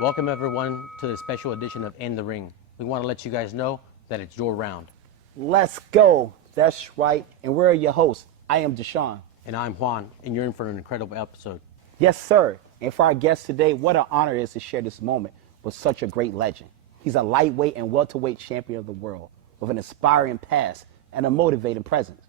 Welcome everyone to this special edition of In the Ring. We want to let you guys know that it's your round. Let's go. That's right. And we're your hosts. I am Deshaun. And I'm Juan, and you're in for an incredible episode. Yes, sir. And for our guest today, what an honor it is to share this moment with such a great legend. He's a lightweight and welterweight champion of the world with an inspiring past and a motivating presence.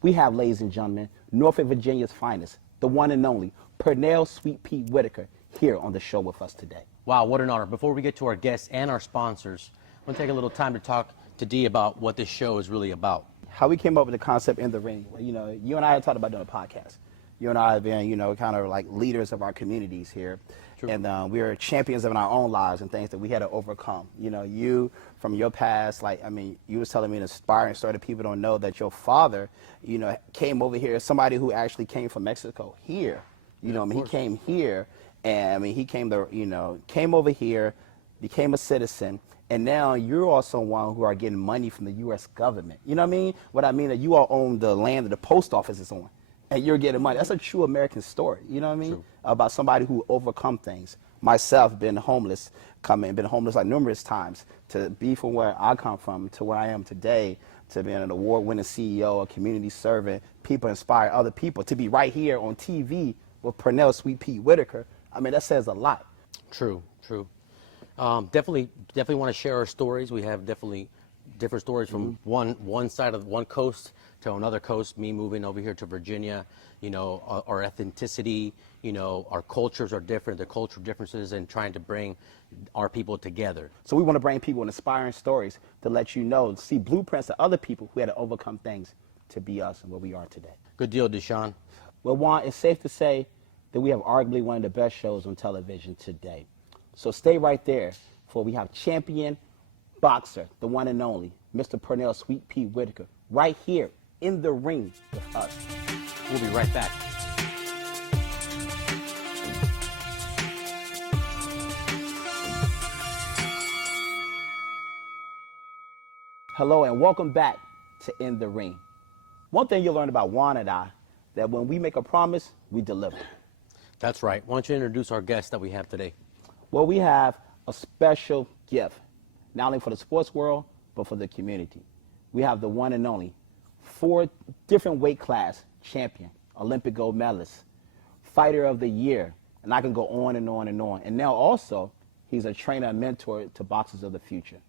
We have, ladies and gentlemen, Norfolk, Virginia's finest, the one and only Pernell Sweet Pea Whitaker, here on the show with us today. Wow, what an honor. Before we get to our guests and our sponsors, I want to take a little time to talk to Dee about what this show is really about. How we came up with the concept In the Ring. You know, you and I had talked about doing a podcast. You and I have been, kind of like leaders of our communities here. True. And we are champions of our own lives and things that we had to overcome. You know, you, from your past, you was telling me an inspiring story that people don't know that your father, came over here, somebody who actually came from Mexico here. He came here, and he came over here, became a citizen, and now you're also one who are getting money from the U.S. government. You know what I mean? What I mean that you all own the land that the post office is on, and you're getting money. That's a true American story. You know what I mean? True. About somebody who overcome things. Myself, been homeless like numerous times, to be from where I come from to where I am today, to being an award-winning CEO, a community servant, people inspire other people, to be right here on TV with Pernell Sweet Pea Whitaker. That says a lot. True. Definitely want to share our stories. We have definitely different stories from one side of one coast to another coast. Me moving over here to Virginia, our ethnicity, our cultures are different, the cultural differences, and trying to bring our people together. So we want to bring people inspiring stories to let you know, see blueprints of other people who had to overcome things to be us and where we are today. Good deal, Deshaun. Well, Juan, it's safe to say that we have arguably one of the best shows on television today. So stay right there, for we have champion boxer, the one and only, Mr. Pernell Sweet Pea Whitaker, right here in the ring with us. We'll be right back. Hello and welcome back to In the Ring. One thing you'll learn about Juan and I, that when we make a promise, we deliver. That's right. Why don't you introduce our guest that we have today? Well, we have a special gift, not only for the sports world, but for the community. We have the one and only 4 different weight class champion, Olympic gold medalist, fighter of the year, and I can go on and on and on. And now also, he's a trainer and mentor to boxers of the future.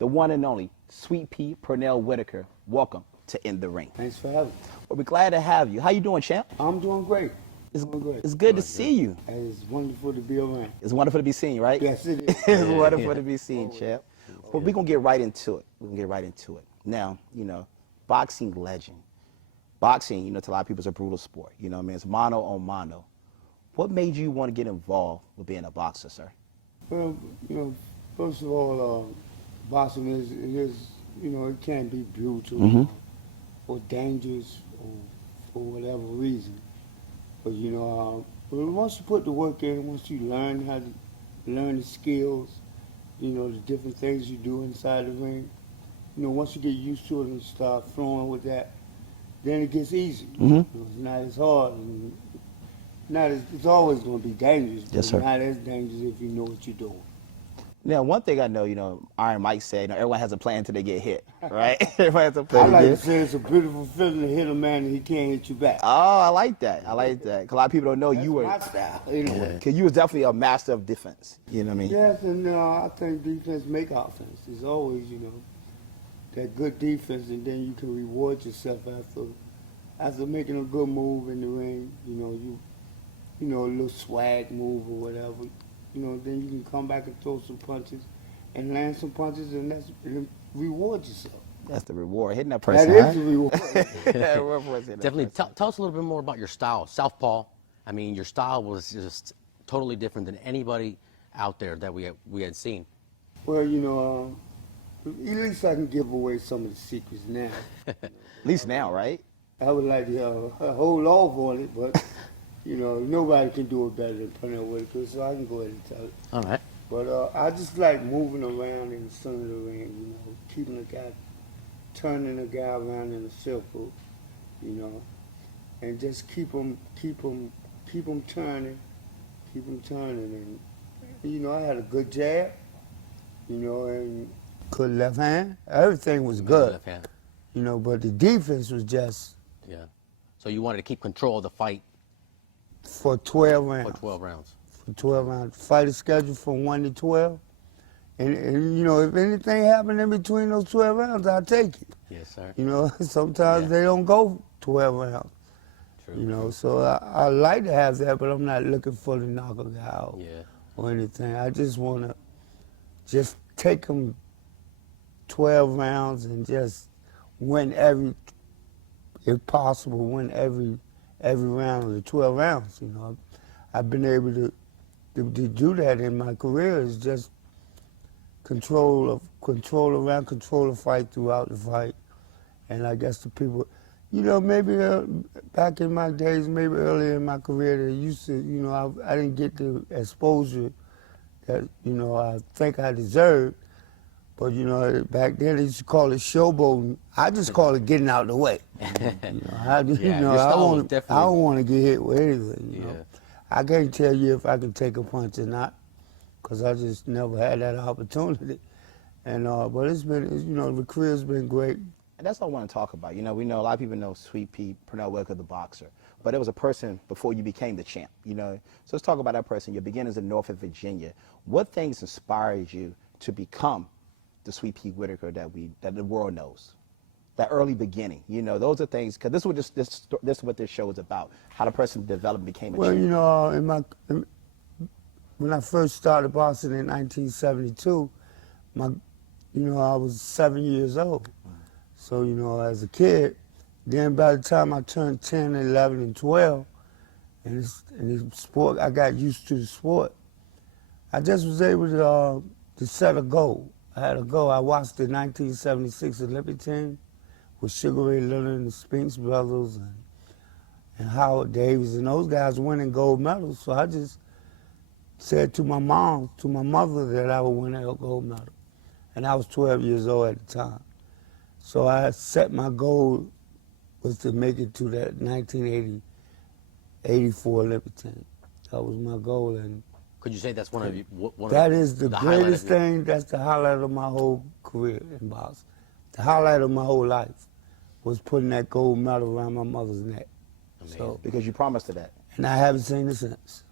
The one and only Sweet Pea Pernell Whitaker. Welcome to In the Ring. Thanks for having me. Well, we're glad to have you. How you doing, champ? I'm doing great. It's good to see you. It's wonderful to be around. It's wonderful to be seen, right? Yes, it is. It's wonderful to be seen, champ. But we're going to get right into it. Now, boxing legend. Boxing, to a lot of people, is a brutal sport. It's mano a mano. What made you want to get involved with being a boxer, sir? Well, first of all, boxing it can be brutal or dangerous or for whatever reason. But, once you put the work in, once you learn how to learn the skills, the different things you do inside the ring, once you get used to it and start flowing with that, then it gets easy. It's not as hard. And it's always going to be dangerous, but not as dangerous if you know what you're doing. Now, one thing I know, Iron Mike said, everyone has a plan until they get hit, right? Everyone has a plan. I like to say it's a beautiful feeling to hit a man and he can't hit you back. Oh, I like that. 'Cause a lot of people don't know you were. That's my style. Because you was definitely a master of defense. You know what I mean? Yes, and I think defense make offense. It's always, that good defense, and then you can reward yourself after making a good move in the ring. A little swag move or whatever. Then you can come back and throw some punches and land some punches, and reward yourself. That's the reward. Hitting that person. That is the reward. Definitely. Tell us a little bit more about your style. Southpaw. Your style was just totally different than anybody out there that we had seen. Well, at least I can give away some of the secrets now. At least now, right? I would like to hold off on it, but nobody can do it better than Pernell Whitaker, so I can go ahead and tell it. All right. But I just like moving around in the center of the ring, keeping the guy, turning the guy around in a circle, and just keep him turning, You know, I had a good jab, you know, and good left hand. Everything was good, Left hand. you know, but the defense was just Yeah. So you wanted to keep control of the fight for 12 rounds. for 12 rounds. For 12 rounds. Fight is scheduled from 1 to 12. And, you know, if anything happened in between those 12 rounds, I'll take it. Yes, sir. You know, sometimes Yeah. they don't go 12 rounds. True. You know, so I like to have that, but I'm not looking for to knock a guy out Yeah. or anything. I just want to just take them 12 rounds and just win if possible, win every round of the 12 rounds. You know, I've been able to do that in my career. Is just control the fight throughout the fight. And I guess the people, you know, maybe back in my days, maybe earlier in my career, they used to, you know, I didn't get the exposure that, you know, I think I deserved. But, you know, back then they used to call it showboating. I just call it getting out the way. You know, I don't want to get hit with anything, you know. I can't tell you if I can take a punch or not, because I just never had that opportunity. And but you know, the career's been great. And that's what I want to talk about. You know, we know a lot of people know Sweet Pete, Pernell Whitaker, the boxer, but it was a person before you became the champ, you know. So let's talk about that person. Your beginnings in Norfolk, Virginia. What things inspired you to become the Sweet Pete Whitaker that the world knows? That early beginning, you know, those are things, because this is what this show is about, how the person developed and became a champ. Well, you know, when I first started boxing in 1972, you know, I was 7 years old. So, you know, as a kid, then by the time I turned 10, 11, and 12, and the sport, I got used to the sport. I just was able to set a goal. I had a goal. I watched the 1976 Olympic team with Sugar Ray Leonard and the Spinks brothers and Howard Davis, and those guys winning gold medals. So I just said to my mother that I would win a gold medal. And I was 12 years old at the time. So I set my goal was to make it to that 1984 Olympic team. That was my goal. And Could you say that's one of you? that is the greatest thing. That's the highlight of my whole career in boxing. The highlight of my whole life was putting that gold medal around my mother's neck. Amazing. Because you promised her that. And I haven't seen it since.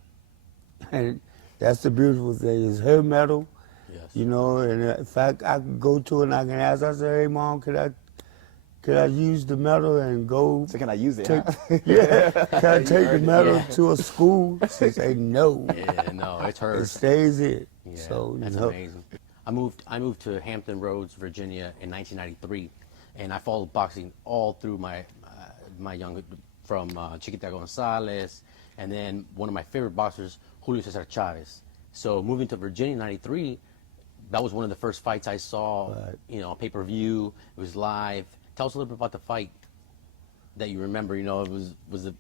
And that's the beautiful thing, is her medal. Yes. You know, and in fact, I could go to her and I can ask, I say, hey, Mom, could I use the medal and go? So can I use it? Yeah, can I take the medal to a school? She say, no. Yeah, no, it's hers. It stays here. Yeah, So, that's you know, amazing. I moved to Hampton Roads, Virginia in 1993, and I followed boxing all through my from Chiquita Gonzalez, and then one of my favorite boxers, Julio Cesar Chavez. So moving to Virginia in '93, that was one of the first fights I saw, Right. you know, on pay-per-view. It was live. Tell us a little bit about the fight that you remember. You know, it was it.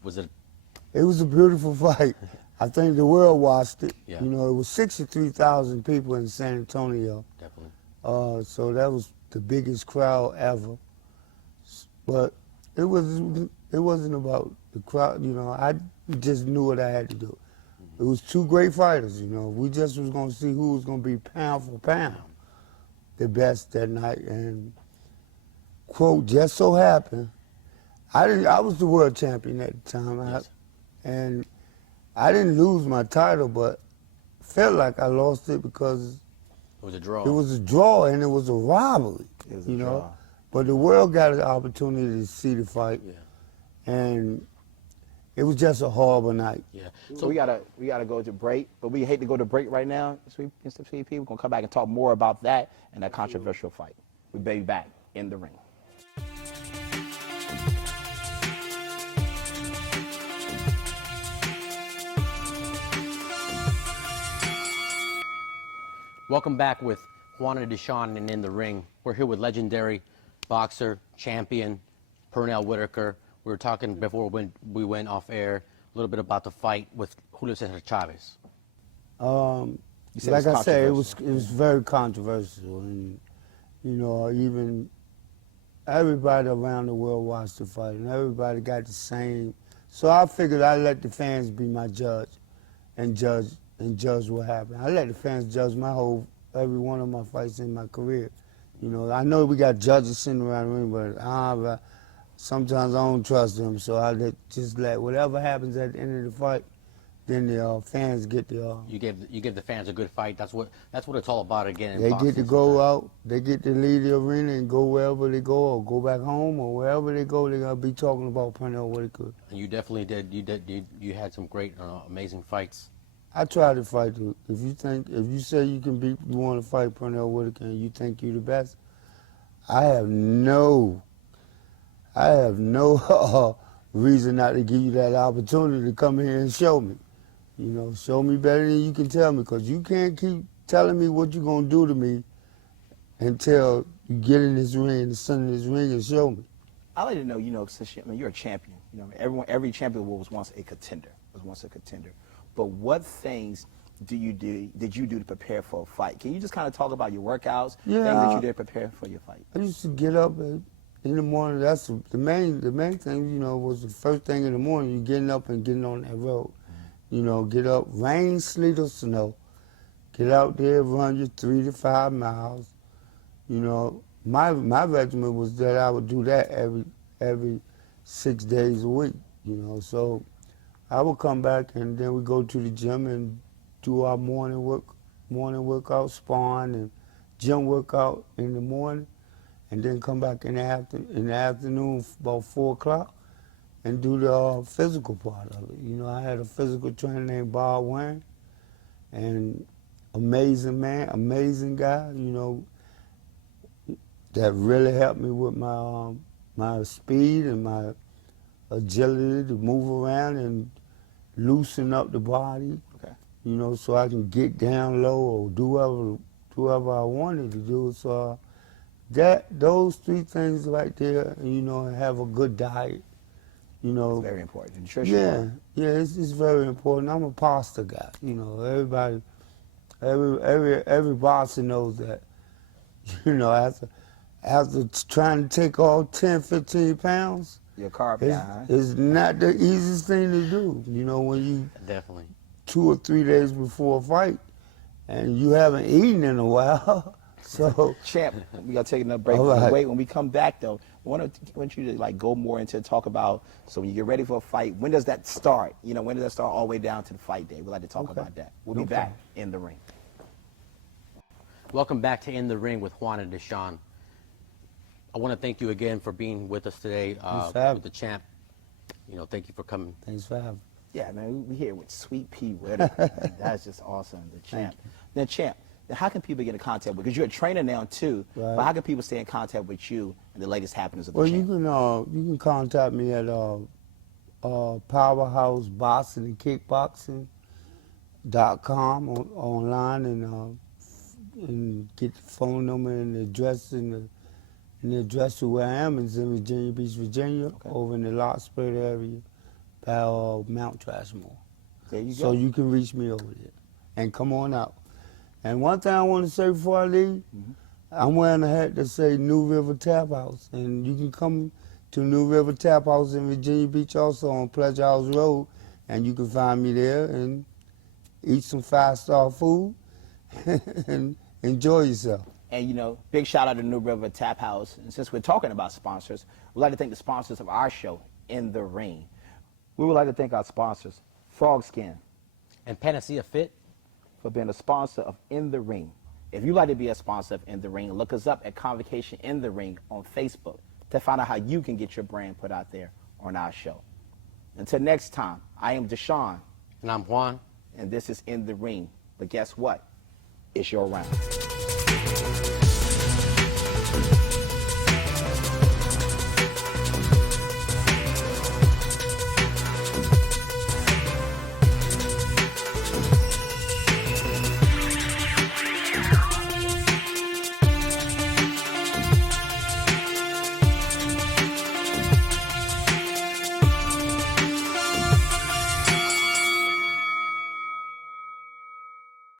it was a beautiful fight. I think the world watched it. Yeah. You know, it was 63,000 people in San Antonio. Definitely. So that was the biggest crowd ever. But it wasn't about the crowd, you know. I just knew what I had to do. It was two great fighters, you know. We just was going to see who was going to be pound for pound the best that night. And, quote, just so happened, I was the world champion at the time. Yes. And I didn't lose my title, but felt like I lost it because It was a draw. it was a draw and it was a robbery, It was a you know. draw. But the world got an opportunity to see the fight, Yeah. and it was just a horrible night. Yeah. So we gotta go to break, but we hate to go to break right now. Mr. CP, we're gonna come back and talk more about that and that controversial fight. We'll be back in the ring. Welcome back with Juan and Deshaun and In the Ring. We're here with legendary boxer, champion, Pernell Whitaker. We were talking before we went off air a little bit about the fight with Julio Cesar Chavez. said Like it's I said, it controversial. was very controversial, and you know, even everybody around the world watched the fight, and everybody got the same. So I figured I'd let the fans be my judge, and judge and judge what happened. I let the fans judge every one of my fights in my career. You know, I know we got judges sitting around the ring, but sometimes I don't trust them. So just let whatever happens at the end of the fight, then the fans get the. You give the fans a good fight. That's what it's all about again. They get to go out. They get to leave the arena and go wherever they go, or go back home, or wherever they go. They're gonna be talking about Pernell Whitaker. And you definitely did. You had some great, amazing fights. I try to fight. If you say you want to fight Pernell Whitaker, and you think you're the best, I have no reason not to give you that opportunity to come here and show me. You know, show me better than you can tell me, because you can't keep telling me what you're going to do to me until you get in this ring, the center of this ring, and show me. I'd like to know, you know, since you're a champion, you know, every champion was once a contender, But what things did you do to prepare for a fight? Can you just kind of talk about your workouts, things that you did to prepare for your fight? I used to get up in the morning. That's the main thing, you know, was the first thing in the morning, you getting up and getting on that road. You know, get up, rain, sleet, or snow. Get out there, run your 3 to 5 miles. You know, my regimen was that I would do that every 6 days a week. You know, so I would come back and then we go to the gym and do our morning workout, sparring and gym workout in the morning, and then come back in the afternoon about 4 o'clock. And do the physical part of it. You know, I had a physical trainer named Bob Wayne, and amazing man, amazing guy, you know, that really helped me with my speed and my agility to move around and loosen up the body. Okay. You know, so I can get down low or do whatever I wanted to do. So those 3 things right there, you know, have a good diet. You know, it's very important. Nutrition. Yeah, it's very important. I'm a pasta guy. You know, every boxer knows that. You know, after trying to take all 10, 15 pounds, your carb guy. It's not the easiest thing to do. You know, when you Definitely 2 or 3 days before a fight, and you haven't eaten in a while. So, Champ, we got to take another break. Right. Wait, when we come back, though, I want you to like go more into talk about, so when you get ready for a fight, when does that start? You know, when does that start all the way down to the fight day? We'd like to talk about that. We'll be back in the ring. Welcome back to In the Ring with Juan and Deshaun. I want to thank you again for being with us today with the champ. You know, thank you for coming. Thanks for having me. Yeah, man, we're here with Sweet Pea Whitaker. That's just awesome, the champ. Now, champ, how can people get in contact with you? Because you're a trainer now, too. Right. But how can people stay in contact with you and the latest happenings of the champ? Well, you can contact me at Powerhouse Boxing and Kickboxing.com online and get the phone number and the address and the address to where I am is in Virginia Beach, Virginia, over in the Larkspur area by Mount Trashmore. There you go. So you can reach me over there and come on out. And one thing I want to say before I leave, I'm wearing a hat that say New River Tap House, and you can come to New River Tap House in Virginia Beach also on Pleasure House Road, and you can find me there and eat some 5-star food and enjoy yourself. And, you know, big shout out to New River Tap House. And since we're talking about sponsors, we'd like to thank the sponsors of our show, In the Ring. We would like to thank our sponsors, Frog Skin, And Panacea Fit, for being a sponsor of In the Ring. If you'd like to be a sponsor of In the Ring, look us up at Convocation In the Ring on Facebook to find out how you can get your brand put out there on our show. Until next time, I am Deshaun. and I'm Juan. And this is In the Ring. But guess what? It's your round.